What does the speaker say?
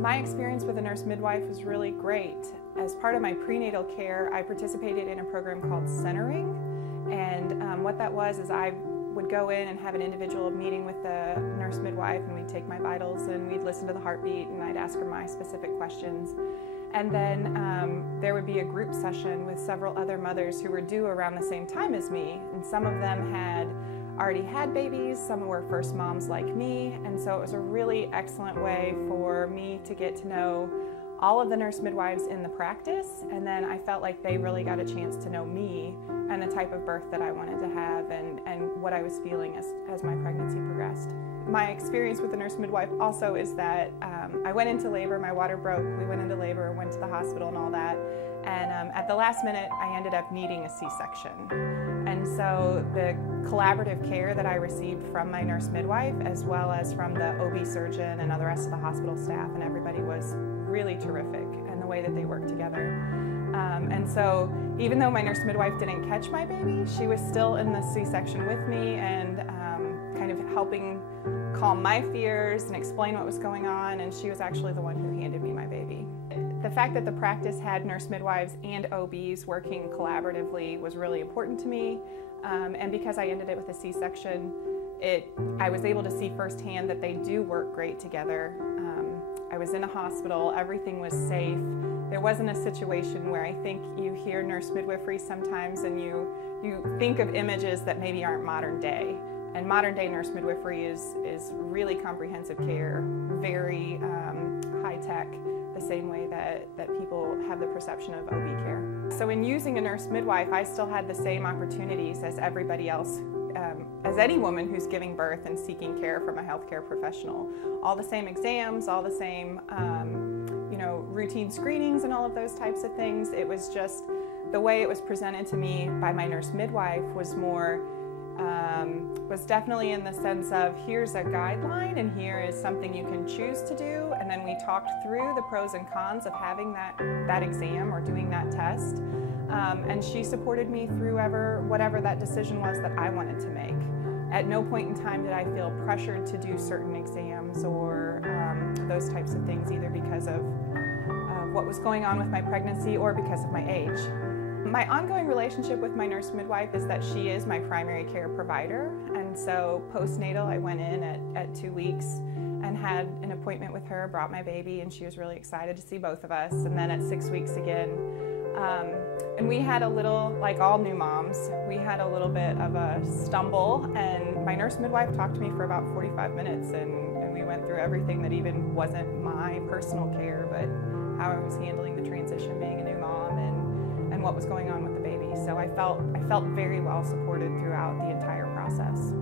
My experience with a nurse midwife was really great. As part of my prenatal care, I participated in a program called Centering, and what that was is I would go in and have an individual meeting with the nurse midwife, and we'd take my vitals and we'd listen to the heartbeat, and I'd ask her my specific questions. And then there would be a group session with several other mothers who were due around the same time as me, and some of them had already had babies, some were first moms like me, and so it was a really excellent way for me to get to know all of the nurse midwives in the practice, and then I felt like they really got a chance to know me and the type of birth that I wanted to have and what I was feeling as my pregnancy progressed. My experience with the nurse midwife also is that I went into labor, my water broke, we went into labor, went to the hospital and all that, and at the last minute I ended up needing a C-section. And so the collaborative care that I received from my nurse midwife, as well as from the OB surgeon and the rest of the hospital staff and everybody, was really terrific, and the way that they worked together. And so even though my nurse midwife didn't catch my baby, she was still in the C-section with me and kind of helping calm my fears and explain what was going on, and she was actually the one who handed me my baby. The fact that the practice had nurse midwives and OBs working collaboratively was really important to me, and because I ended it with a C-section, I was able to see firsthand that they do work great together. I was in a hospital, everything was safe. There wasn't a situation where I think you hear nurse midwifery sometimes and you think of images that maybe aren't modern day. And modern day nurse midwifery is really comprehensive care, very high tech, the same way that people have the perception of OB care. So in using a nurse midwife, I still had the same opportunities as everybody else, as any woman who's giving birth and seeking care from a healthcare professional. All the same exams, all the same routine screenings and all of those types of things. It was just the way it was presented to me by my nurse midwife was more was definitely in the sense of, here's a guideline and here is something you can choose to do, and then we talked through the pros and cons of having that exam or doing that test, and she supported me through whatever that decision was that I wanted to make. At no point in time did I feel pressured to do certain exams or those types of things, either because of what was going on with my pregnancy or because of my age. My ongoing relationship with my nurse midwife is that she is my primary care provider, and so postnatal I went in at 2 weeks and had an appointment with her, brought my baby, and she was really excited to see both of us, and then at 6 weeks again. And we had a little, like all new moms, we had a little bit of a stumble, and my nurse midwife talked to me for about 45 minutes, and we went through everything that even wasn't my personal care, but how I was handling the transition being a new mom and what was going on with the baby. So I felt very well supported throughout the entire process.